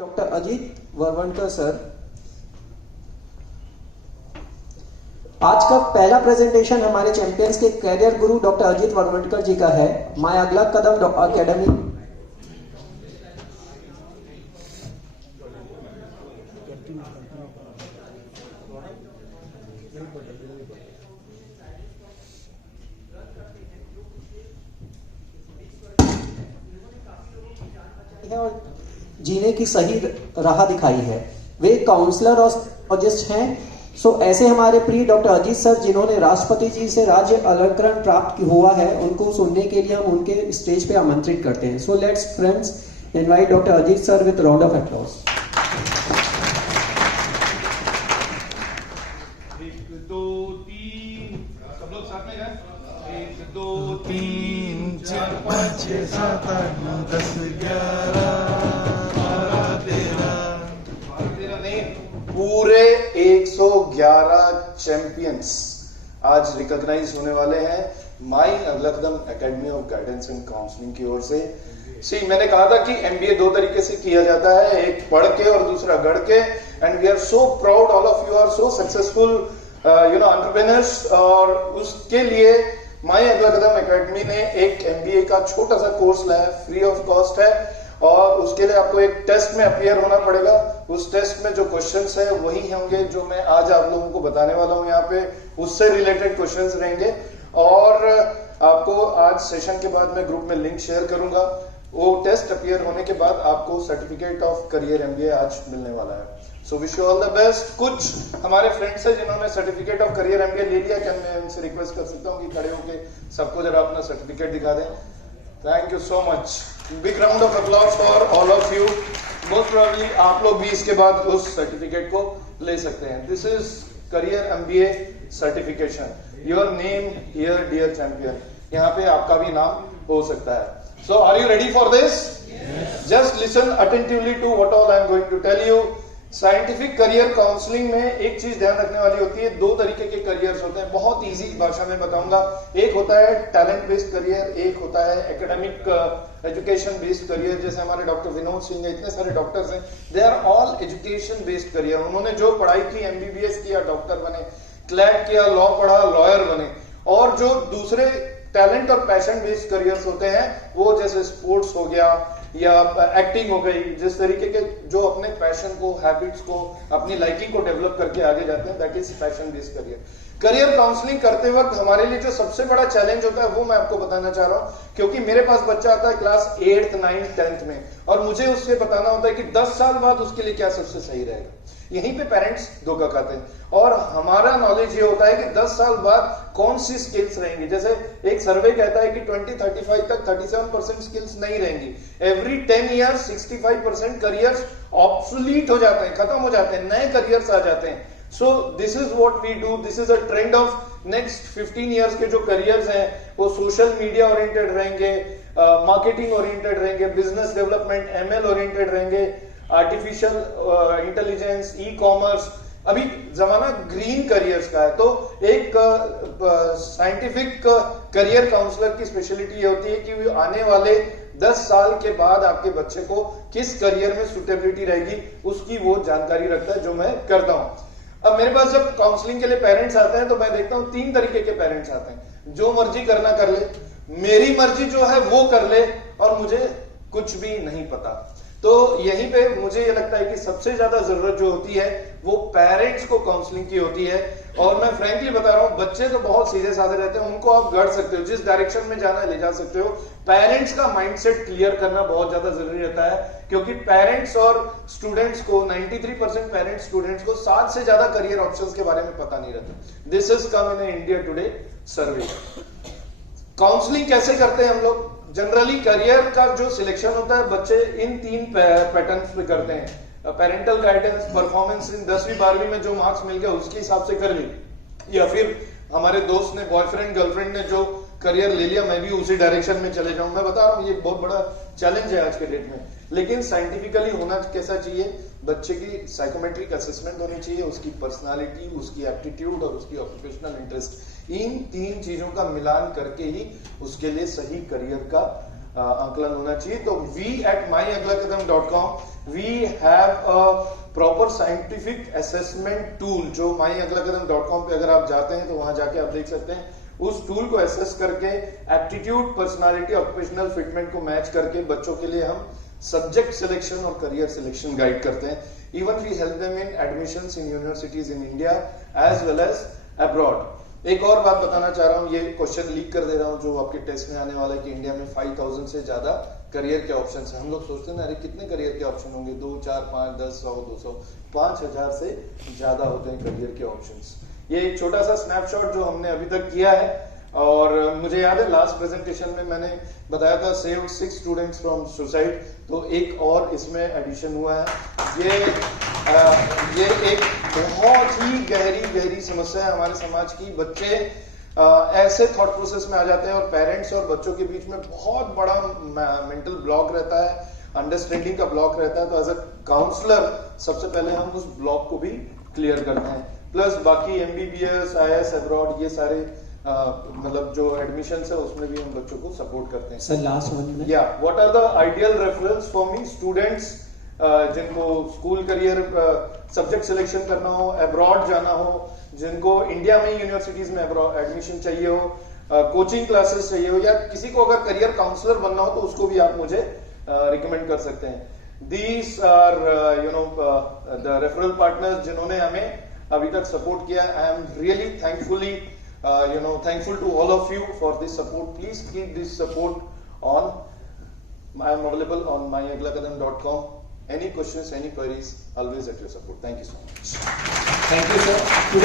Doctor Ajit वर्वणकर sir, आज का पहला प्रेजेंटेशन हमारे चैंपियंस के कैरियर गुरु डॉक्टर अजीत वर्वणकर जी का है। माय अगला कदम अकेडमी है और जीने की सही राह दिखाई है। वे काउंसलर और साइकोलॉजिस्ट हैं। सो ऐसे हमारे प्रिय डॉक्टर अजीत सर, जिन्होंने राष्ट्रपति जी से राज्य अलंकरण प्राप्त हुआ है, उनको सुनने के लिए हम उनके स्टेज पे आमंत्रित करते हैं। So let's friends invite doctor Ajit sir with round of applause. 1 2 3 सब लोग साथ में हैं। 1 2 3 4 5 6 7 8 9 10 11 12 13 नहीं, पूरे 111 चैंपियंस आज रिकॉग्नाइज होने वाले हैं my Agla Kadam academy of guidance and counselling की ओर से। मैंने कहा था कि एमबीए दो तरीके से किया जाता है, एक पढ़ के और दूसरा गढ़ के। And we are so proud, all of you are so successful entrepreneurs. और उसके लिए माई अगला कदम एकेडमी ने एक एमबीए का छोटा सा कोर्स लाया, फ्री ऑफ कॉस्ट है। और उसके लिए आपको एक टेस्ट में अपीयर होना पड़ेगा। उस टेस्ट में जो क्वेश्चंस हैं वही होंगे जो मैं आज आप लोगों को बताने वाला हूं। यहाँ पे उससे रिलेटेड क्वेश्चंस रहेंगे। और आपको आज सेशन के बाद मैं ग्रुप में लिंक शेयर करूंगा। वो टेस्ट अपीयर होने के बाद आपको सर्टिफिकेट ऑफ करियर एमबीए आज मिलने वाला है। So wish you all the best. कुछ हमारे फ्रेंड्स हैं जिन्होंने सर्टिफिकेट ऑफ करियर एमबीए ले लिया, क्या मैं उनसे रिक्वेस्ट कर सकता हूँ कि खड़े होकर सबको जरा अपना सर्टिफिकेट दिखा दें। Thank you so much. Big round of applause for all of you. Most probably आप लोग भी इसके बाद उस सर्टिफिकेट को ले सकते हैं। This is career MBA certification. Your name here dear champion. यहाँ पे आपका भी नाम हो सकता है। So are you ready for this? Just listen attentively to what all I am going to tell you. Scientific career counselling में एक चीज ध्यान रखने वाली होती है, दो तरीके के करियर्स होते हैं। बहुत इजी भाषा में बताऊंगा। एक होता है टैलेंट बेस्ड करियर, एक होता है एकेडमिक एजुकेशन बेस्ड करियर। जैसे हमारे डॉक्टर विनोद सिंह है, इतने सारे डॉक्टर्स हैं, they are all education based career. उन्होंने जो पढ़ाई की, एमबीबीएस किया, डॉक्टर बने, क्लैट किया, लॉ पढ़ा, लॉयर बने। और जो दूसरे टैलेंट और पैशन बेस्ड करियर्स होते हैं, वो जैसे स्पोर्ट्स हो गया या एक्टिंग हो गई, जिस तरीके के जो अपने पैशन को, हैबिट्स को, अपनी लाइकिंग को डेवलप करके आगे जाते हैं, that is passion based career. Career counselling करते वक्त हमारे लिए जो सबसे बड़ा चैलेंज होता है वो मैं आपको बताना चाह रहा हूं। क्योंकि मेरे पास बच्चा आता है क्लास 8th 9th 10th में, और मुझे उससे बताना होता है कि 10 साल बाद उसके लिए क्या सबसे सही रहेगा। यहीं पे पेरेंट्स धोखा खाते हैं। और हमारा नॉलेज ये होता है कि 10 साल बाद कौन सी स्किल्स रहेंगी। जैसे एक सर्वे कहता है कि 2035 तक 37% स्किल्स नहीं रहेंगी। एवरी 10 ईयर्स 65% करियर्स ऑब्सोलीट हो जाते हैं, खत्म हो जाते हैं, नए करियर्स आ जाते हैं। So this is what we do. This is a trend of next 15 years के जो करियर्स हैं वो सोशल मीडिया ओरिएंटेड रहेंगे, मार्केटिंग ओरिएंटेड रहेंगे, बिजनेस डेवलपमेंट एमएल ओरिएंटेड रहेंगे, आर्टिफिशियल इंटेलिजेंस, ई कॉमर्स। अभी जमाना ग्रीन करियर्स का है। तो एक साइंटिफिक करियर काउंसलर की स्पेशलिटी ये होती है कि वो आने वाले 10 साल के बाद आपके बच्चे को किस करियर में सुटेबिलिटी रहेगी उसकी वो जानकारी रखता है, जो मैं करता हूं। अब मेरे पास जब काउंसलिंग के लिए पेरेंट्स आते हैं तो मैं देखता हूं 3 तरीके के पेरेंट्स आते हैं। जो मर्जी करना कर ले, मेरी मर्जी जो है वो कर ले, और मुझे कुछ भी नहीं पता। तो यहीं पे मुझे ये लगता है कि सबसे ज्यादा जरूरत जो होती है वो पेरेंट्स को काउंसलिंग की होती है। और मैं फ्रैंकली बता रहा हूं, बच्चे तो बहुत सीधे साधे रहते हैं, उनको आप गढ़ सकते हो, जिस डायरेक्शन में जाना है ले जा सकते हो। पेरेंट्स का माइंडसेट क्लियर करना बहुत ज्यादा जरूरी रहता है, क्योंकि पेरेंट्स और स्टूडेंट्स को 93% पेरेंट्स स्टूडेंट्स को 7 से ज्यादा करियर ऑप्शंस के बारे में पता नहीं रहता। This is come in India today survey. Counselling कैसे करते हैं हम लोग? जनरली करियर का जो सिलेक्शन होता है बच्चे इन 3 पैटर्न्स पे करते हैं। पेरेंटल गाइडेंस, परफॉर्मेंस इन 10वीं 12वीं में जो मार्क्स मिल गया उसके हिसाब से कर ली, या फिर हमारे दोस्त ने, बॉयफ्रेंड गर्लफ्रेंड ने जो करियर ले लिया, मैं भी उसी डायरेक्शन में चले जाऊं। मैं बता रहा हूं ये बहुत बड़ा चैलेंज है आज के डेट में। लेकिन साइंटिफिकली होना कैसा चाहिए? बच्चे की साइकोमेट्रिक असेसमेंट होनी चाहिए, उसकी पर्सनालिटी, उसकी एप्टीट्यूड और उसकी ऑक्यूपेशनल इंटरेस्ट। इन 3 चीजों का मिलान करके ही उसके लिए सही करियर का आकलन होना चाहिए। तो we@myaglakadam.com we have a proper scientific assessment tool, जो myaglakadam.com पे अगर आप जाते हैं तो वहां जाके आप देख सकते हैं। उस टूल को एसेस करके एप्टीट्यूड, पर्सनालिटी, ऑक्यूपेशनल फिटमेंट को मैच करके बच्चों के लिए हम सब्जेक्ट सिलेक्शन और करियर सिलेक्शन गाइड करते हैं। Even we help them in admissions in universities in India as well as abroad. एक और बात बताना चाह रहा हूं, ये क्वेश्चन लीक कर दे रहा हूं जो आपके टेस्ट में आने वाला है कि इंडिया में 5000 से ज्यादा करियर के ऑप्शन है। हम लोग सोचते हैं ना, अरे कितने करियर के ऑप्शन होंगे, 2, 4, 5, 10, 100, 200, 5000 से ज्यादा होते हैं करियर के ऑप्शंस। ये एक छोटा सा स्नैपशॉट जो हमने अभी तक किया है। और मुझे याद है लास्ट प्रेजेंटेशन में मैंने बताया था सेव्ड 6 स्टूडेंट्स फ्रॉम सुसाइड, तो एक और इसमें एडिशन हुआ है। ये एक बहुत ही गहरी समस्या है हमारे समाज की। बच्चे ऐसे थॉट प्रोसेस में आ जाते हैं और पेरेंट्स और बच्चों के बीच में बहुत बड़ा मेंटल ब्लॉक रहता है, अंडरस्टैंडिंग का ब्लॉक रहता है। तो एज अ काउंसलर सबसे पहले हम उस ब्लॉक को भी क्लियर करते हैं। प्लस बाकी MBBS, IAS, अब्रॉड, ये सारे मतलब जो एडमिशन है उसमें भी हम बच्चों को सपोर्ट करते हैं। सर लास्ट वन, या what are the ideal reference for me? Students जिनको स्कूल करियर सब्जेक्ट सिलेक्शन करना हो, अब्रॉड जाना हो, जिनको इंडिया में यूनिवर्सिटीज में एडमिशन चाहिए हो, कोचिंग क्लासेस चाहिए हो, या किसी को अगर करियर काउंसलर बनना हो तो उसको भी आप मुझे रिकमेंड कर सकते हैं। These are the referral partners जिन्होंने हमें अभी तक सपोर्ट किया। I am really thankful to all of you for this support. Please keep this support on. I am available on myaglakadam.com. Any questions, any queries, always at your support. Thank you so much. Thank you sir.